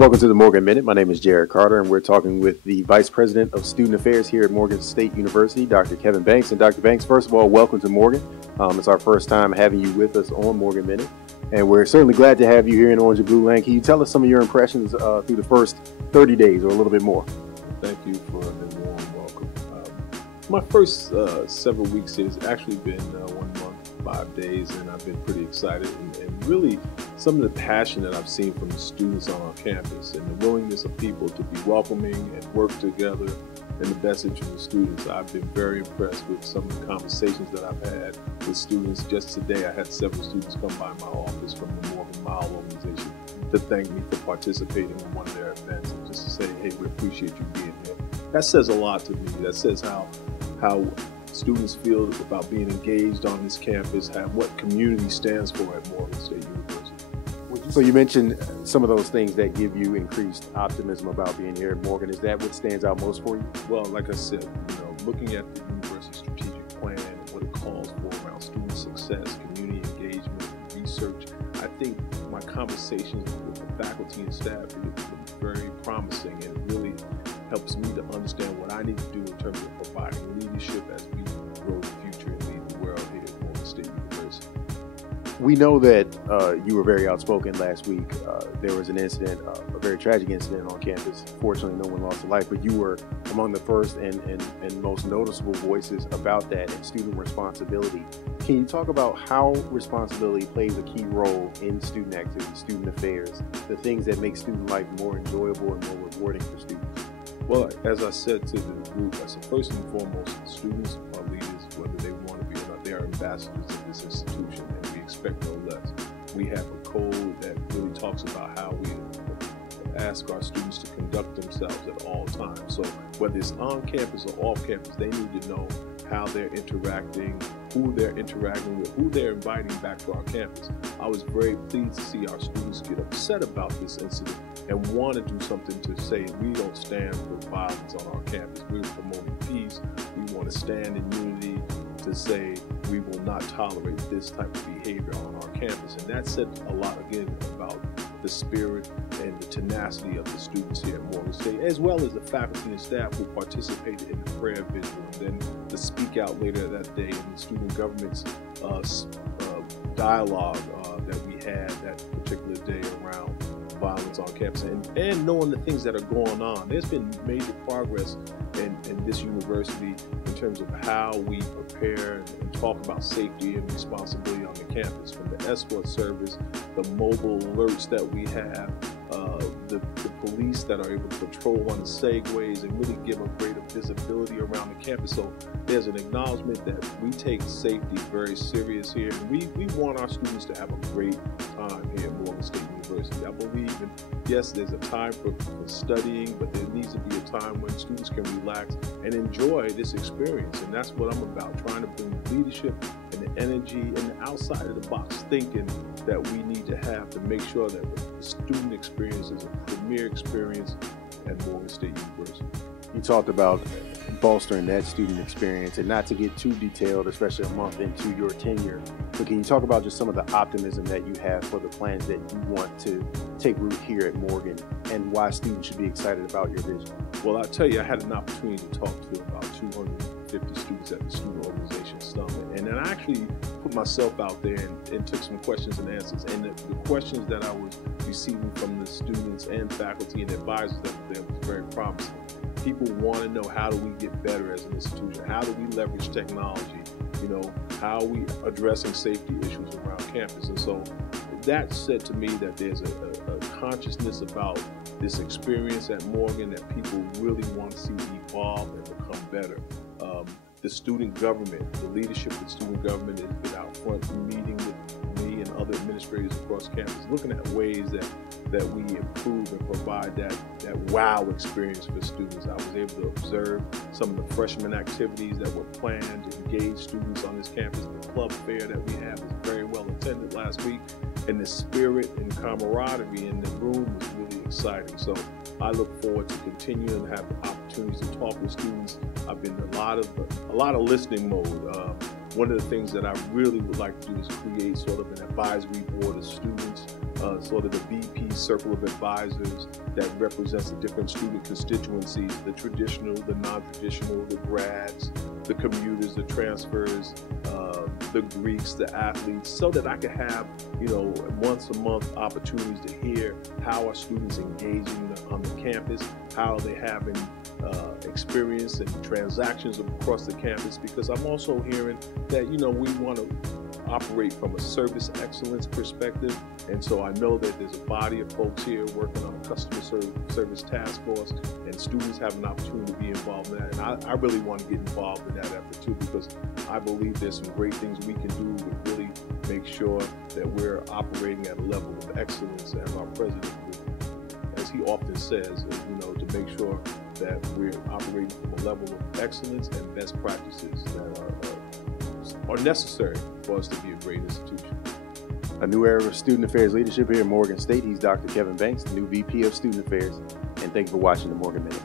Welcome to the Morgan Minute. My name is Jared Carter, and we're talking with the Vice President of Student Affairs here at Morgan State University, Dr. Kevin Banks. And Dr. Banks, first of all, welcome to Morgan. It's our first time having you with us on Morgan Minute, and we're certainly glad to have you here in Orange and Blue Land. Can you tell us some of your impressions through the first 30 days or a little bit more? Thank you for the warm welcome. My first several weeks here has actually been 1 month, 5 days, and I've been pretty excited and really some of the passion that I've seen from the students on our campus and the willingness of people to be welcoming and work together in the best interest of the students. I've been very impressed with some of the conversations that I've had with students. Just today, I had several students come by my office from the Morgan Mile organization to thank me for participating in one of their events and just to say, hey, we appreciate you being here. That says a lot to me. That says how students feel about being engaged on this campus, what community stands for at Morgan State University. So you mentioned some of those things that give you increased optimism about being here at Morgan. Is that what stands out most for you? Well, like I said, looking at the university's strategic plan and what it calls for around student success, community engagement, research, I think my conversations with the faculty and staff have been very promising, and it really helps me to understand what I need to do in terms of providing leadership as we grow the future and lead the world here at Morgan State University. We know that you were very outspoken last week. There was an incident, a very tragic incident on campus. Fortunately, no one lost a life, but you were among the first and most noticeable voices about that and student responsibility. Can you talk about how responsibility plays a key role in student activity, student affairs, the things that make student life more enjoyable and more rewarding for students? Well, as I said to the group, I said, first and foremost, students are leaders, whether they want to be or not. They are ambassadors of this institution, and we expect no less. We have a code that really talks about how we ask our students to conduct themselves at all times. So whether it's on campus or off campus, they need to know how they're interacting, who they're interacting with, who they're inviting back to our campus. I was very pleased to see our students get upset about this incident and want to do something to say we don't stand for violence on our campus. We're promoting peace. We want to stand in unity to say we will not tolerate this type of behavior on our campus. And that said a lot, again, about the spirit and the tenacity of the students here at Morgan State, as well as the faculty and staff who participated in the prayer vigil and then the speak out later that day in the student government's dialogue that we had that particular day around violence on campus and knowing the things that are going on. There's been major progress in this university in terms of how we prepare and talk about safety and responsibility on the campus, from the escort service, the mobile alerts that we have, the police that are able to patrol on the segways and really give a greater visibility around the campus. So there's an acknowledgement that we take safety very serious here. And we want our students to have a great time here at Morgan State University. I believe in, yes, there's a time for studying, but there needs to be a time when students can relax and enjoy this experience. And that's what I'm about, trying to bring leadership and the energy and the outside of the box thinking that we need to have to make sure that the student experience is a premier experience at Morgan State University. You talked about bolstering that student experience, and not to get too detailed, especially a month into your tenure, but can you talk about just some of the optimism that you have for the plans that you want to take root here at Morgan and why students should be excited about your vision? Well, I'll tell you, I had an opportunity to talk to about 250 students at the Student Organization Summit, and then I actually put myself out there and took some questions and answers, and the questions that I was receiving from the students and faculty and advisors that were there was very promising. People want to know, how do we get better as an institution? How do we leverage technology? How are we addressing safety issues around campus? And so that said to me that there's a consciousness about this experience at Morgan that people really want to see evolve and become better. The student government, the leadership of student government has been out front meeting with me and other administrators across campus, looking at ways that we improve and provide that wow experience for students. I was able to observe some of the freshman activities that were planned to engage students on this campus. The club fair that we had was very well attended last week, and the spirit and camaraderie in the room was really exciting. So I look forward to continuing to have the opportunities to talk with students. I've been in a lot of listening mode. One of the things that I really would like to do is create sort of an advisory board of students sort of the VP circle of advisors that represents the different student constituencies, the traditional, the non-traditional, the grads, the commuters, the transfers, the Greeks, the athletes, so that I could have, once a month opportunities to hear how are students engaging on the campus, how are they having experience and transactions across the campus, because I'm also hearing that, we want to operate from a service excellence perspective. And so I know that there's a body of folks here working on a customer service task force, and students have an opportunity to be involved in that. And I really want to get involved in that effort too, because I believe there's some great things we can do to really make sure that we're operating at a level of excellence, as our president, as he often says, to make sure that we're operating from a level of excellence and best practices that are necessary for us to be a great institution. A new era of student affairs leadership here at Morgan State. He's Dr. Kevin Banks, the new VP of Student Affairs. And thank you for watching the Morgan Minute.